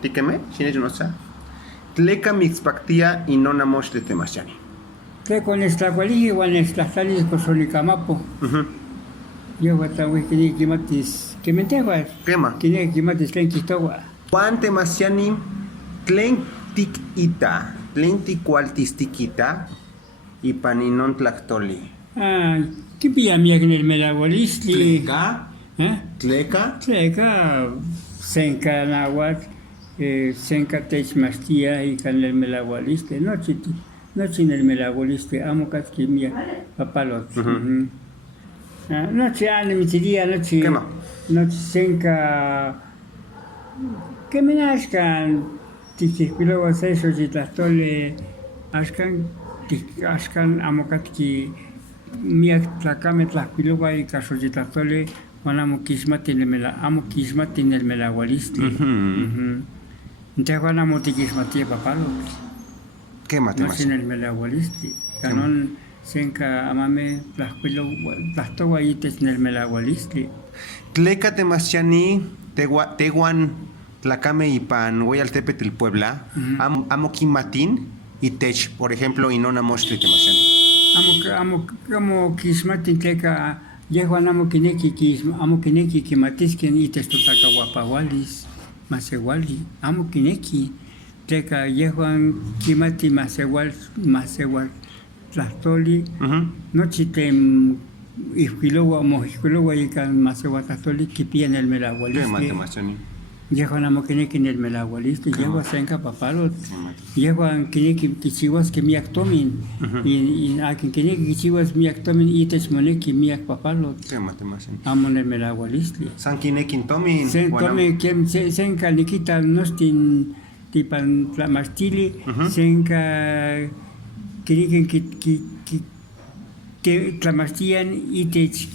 platíqueme, Shineyunosa. Tleca mixpactia y no namosh de temashani. Te con esta cualilla igual esta salis con solicamapo. Yo hasta wiki kimatis. Que me tengo. Quema. Que kimatis ken kistowa. Juan temashani tlentic ita. Tlentic cualtistiquita. Y paninon tlactoli. Ah, ¿qué pilla mía en el melagolistli? Tleca. Tleca, senka nahuatl, senka techmastia y can el melagoliste, no en el melagoliste, amo casquimia, papalot. Noche anemichiría, noche senka, que me nazcan, tichipilogo eso, chitastole, ashkan amokatki, miak tlacame tlapiloga y casochitastole, amo kismat en el melagualiste. Entonces amo tikismatia papalo. ¿Qué mate más en el melagualiste. Canon senka amame tlastowa ites en el melagualiste. Tleca temashani teguan tlacame y pan Hueyaltepetl Puebla. Amo kimatin y tech, por ejemplo, y no namosh temashani. Amo kismatin tleca. Yehuan amo kineki kimatisken ites totaka guapahualis, masewali, amo kineki, teca yehuan kimati masewal tlastoli, nochitem ihquilowa mohisquilowa ikan masewal tlastoli kipia en el melahualisque. Yehuan amo kineki en el melahualisque, yehuan senka papalot, yehuan kineki kichiwas que miak tomin, y akin kineki kichiwas miak tomin ites moneki miak papalot. Amo en el melahualisque. San kineki tomin. Senka nikita nostin tipan tlamastili, senka kineki tlamastian itech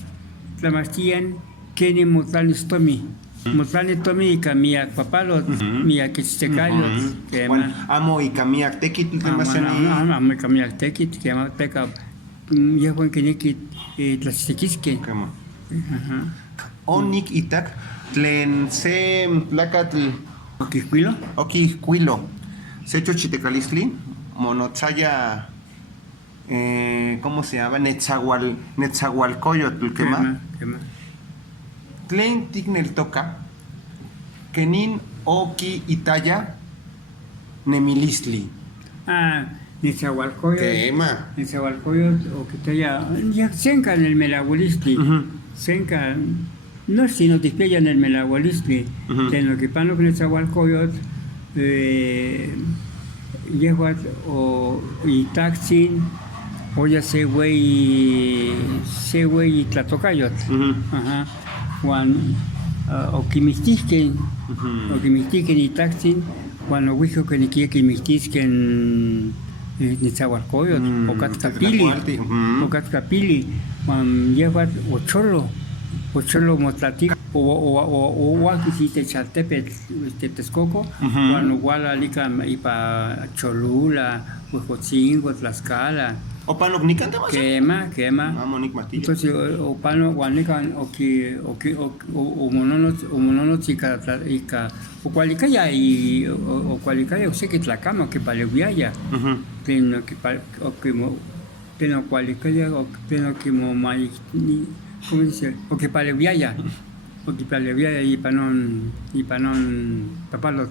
tlamastian kene motlanis tomi. Motlani tomi y camia papalot, mia kichtekayot, que amo y camia tekit temashani. Amo y camia tekit, que amo teca, yehuan kineki tlachitekisque. Onik itak tlen se tlacatl. Oquihcuilo. Secho chitecalistli, monotzaya, ¿cómo se llama? Netzahualcoyotl, quema. Tlen tignel toca, kenin oki itaya nemilistli. Netzahualcoyot. Quema. Netzahualcoyot, o que te ya senca en el melagualistli. Senca, no si no te explica en el melagualistli. En lo que pano con Netzahualcoyot, yehuat o itaxin, o ya se güey y tlatocayot. Juan oquimistisquen y taxin, cuando huijo que ni quiere que mistisquen Netzahualcoyot, o Catzcapili, cuando lleva ocholo motlatic, o huaquisite chaltepet, Texcoco, cuando guala lica y pa Cholula, Huejotzingo, Tlaxcala. O pano nican te quema. Entonces o pano guanican o monono chica o cualicaya y o cualicaya o sé que tlacama que paleviaya. Tengo que cualicaya o tengo que momai ¿cómo dice? O que paleviaya. O que paleviaya y panon papalot.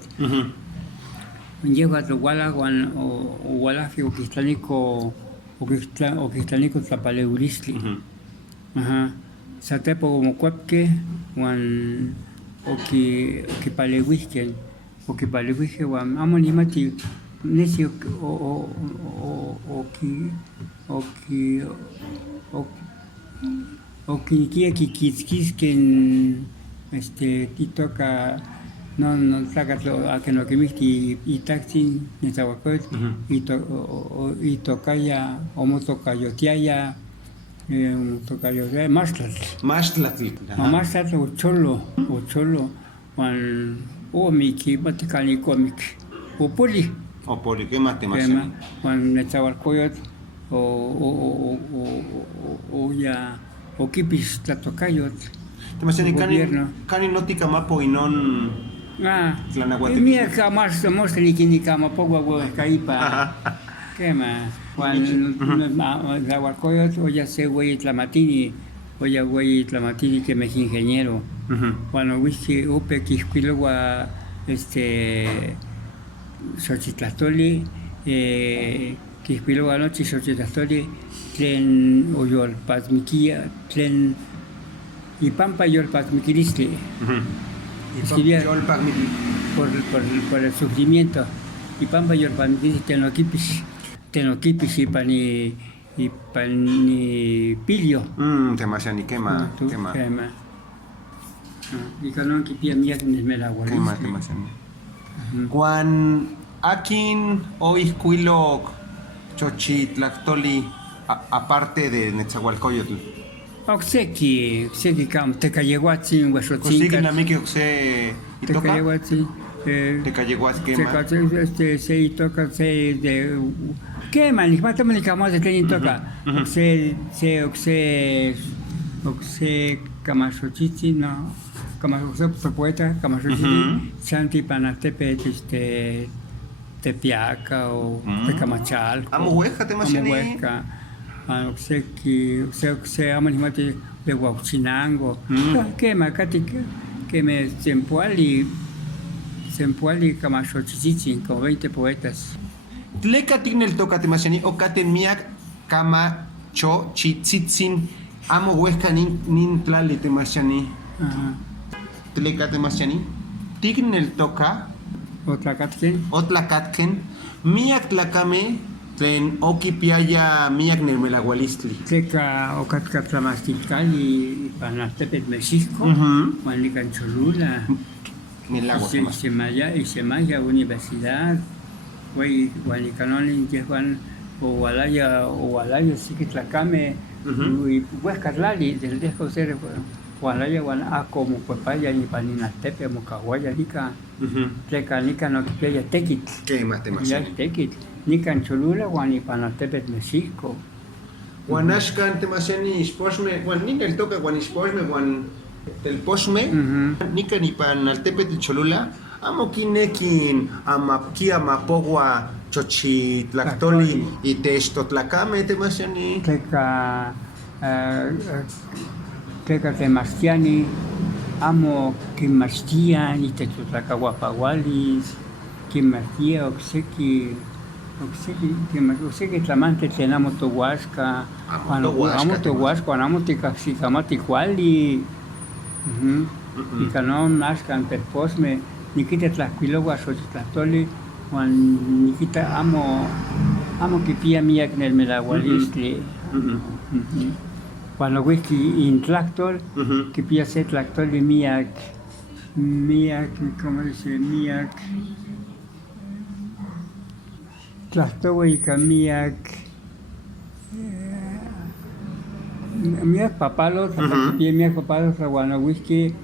Lleva a tu guala o guala que cristalico o que están con tlapaleurisli. Satepo como cuepque, o que paleuisquen, o que paleuisque, amonimati, necio, o que quiera que quisquisquen, titoca. No sácalo a que no que mixti y taxi Netzahualcoyot y tocaya o motocayotiaya Mastlatl o cholo Juan o miki maticani comic o poli ¿qué mate más? Juan Netzahualcoyot o ya o kipis tlatocayot Temasiani cani notica mapo y non Tlanahuatl. Mira, jamás somos ni cama poco agua caipa. ¿Qué más? Cuando la Huarcoyot, o ya sé, güey, Tlamatini, o ya, güey, Tlamatini, que me es ingeniero. Cuando whisky, upe, quisquilogua, Xochitlastoli, quisquilogua noche, Xochitlastoli, tlen, o yo, Pazmiquilla, tlen, y Pampa, yo, Pazmiquilistli. Escribía por el sufrimiento. Y Pampa, yo, Pazmiquilistli, Tenoquipis y pani pillo. Temasiani, quema. Y canon que pía mía en el agua. Quema, temasiani. Juan Akin o Iscuilo Xochitlactoli, aparte de Netzahualcoyotl. Oxequi, Tecayehuatzin, Huesotzin. Cosí la miki oxe y toca. Tecayehuatzin. Tecayehuatz quema. Se y toca, se de. Quema, ni más toman ni camos de que toca. Oxe, Camasochichi, no. Camasochichi, poeta, Camasochichi, Santi Panatepe, Tepiaca o Tecamachal. Amo hueca, te Amo hueca. Oxe, amo ni más de Huachinango. Quema, que me Sempuali, Camasochichi, con 20 poetas. Tleca tiene el toca temasiani o caten miak kama cho chitsitzin amo huesca nin tlali temasiani. Tleca temasiani tigne el toca otla katken miak tlacame tlen okipiaya miak nermelagualistli. Tleca ocatka tlamasticali Panastepet México, Juanican Cholula. Semaya Universidad. Güey, Guanicanón, Juan, o Gualaya, sí que Tlacame, y Huescarlali, del dejo ser Gualaya, como Papaya, y Paninatepe, Mocahuaya, Nica, Tleca, Nica, no que haya Tequit. ¿Qué más temas? Ya Tequit, Nica en Cholula, Guanipanatepe, México. Guanashkan, Temasiani, Isposme, Guanin el toca, Guanisposme, Guan el Posme, Nica ni Panaltepe de Cholula. Amo kinekin, amapogua, Xochitlactoli y Textotlacame, temasiani. Tleca Temastiani, amo Quimastian y Textotlacahuapahualis, Quimastia, Oxequi, Tlamante, tenamos Tohuasca, amo Tohuasca, amo Tecaxicamaticuali, y canon Nascan, Perposme. Nikita Tlaquilogua, Xochitlactoli, Juan Nikita amo que pía mía en el Melagualistli. Cuando whisky in tractor, que pía se Tlactoli mía, ¿cómo dice? Mía. Tlactoli mía. Mía papalos, mía papalos, Guano whisky.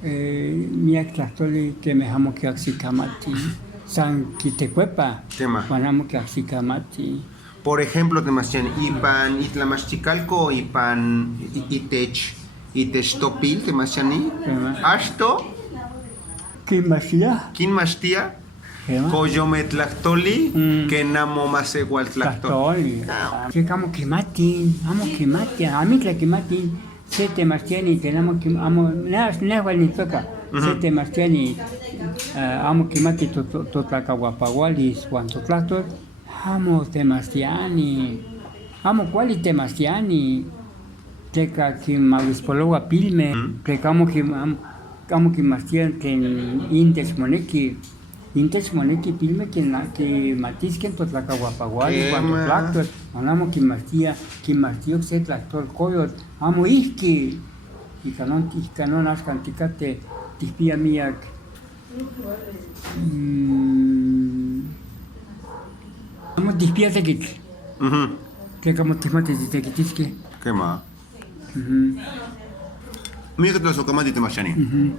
Miak Tlactoli que me amo que axicamati, San Quitecuepa, Juanamo que axicamati. Por ejemplo, temasiani, Ipan Itlamachicalco, Ipan Itextopil, temasiani, Ashto, Quinmastia, Coyometlactoli, que namo más igual Tlactoli. Que amo que matin, a mí que matin. Sete Mastiani, tenemos que amo, nada ni toca. Sete Mastiani, amo que mate Totlacahuapahualis, Guantotlator, amo Temastiani, amo cuali Temastiani, teca que Maguispologua Pilme, teca amo que Mastian que Intes Moneki Pilme que Matisquen Totlacahuapahualis, Guantotlator, amo que Mastia se Tlactor Coyot, amo Isqui, y canon ascanticate, tispía miak. Amo tispía tequit. Que como tismate de tequitisque. ¿Qué más? Mira que te lo socamati temasiani.